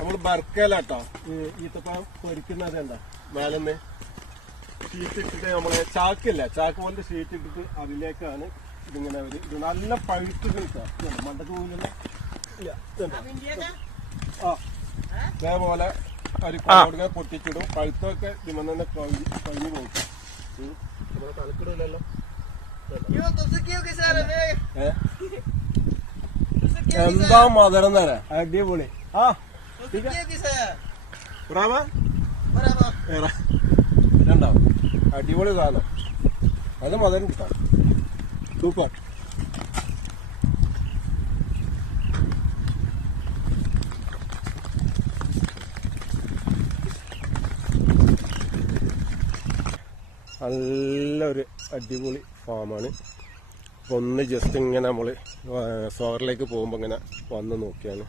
നമ്മള് ബർക്കലാട്ടോ ഈത്തപ്പഴം പൊരിക്കുന്നത് എന്താ മേലെന്ന് ഷീറ്റ് ഇട്ടിട്ട് നമ്മള് ചാക്കില്ല, ചാക്ക് പോലത്തെ ഷീറ്റ് ഇട്ടിട്ട് അതിലേക്കാണ് ഇതിങ്ങനെ ഇത് നല്ല പഴുത്ത് കിട്ടുക. മണ്ടക്ക് പോലുള്ള അതേപോലെ ഒരു പൊട്ടിച്ചിടും. പഴുത്തൊക്കെ ഇതിമ തന്നെ കഴിഞ്ഞു പോകും. നമ്മളെ തലക്കിടല്ലോ. എന്താ മധുരം തരാ, അടിപൊളി. രണ്ടാവും അടിപൊളി സാധനം. അത് മധുരം കിട്ടാം. സൂപ്പർ. നല്ലൊരു അടിപൊളി ഫാമാണ്. ഒന്ന് ജസ്റ്റ് ഇങ്ങനെ നമ്മള് സോറിലേക്ക് പോകുമ്പോ ഇങ്ങനെ വന്ന് നോക്കിയാണ്.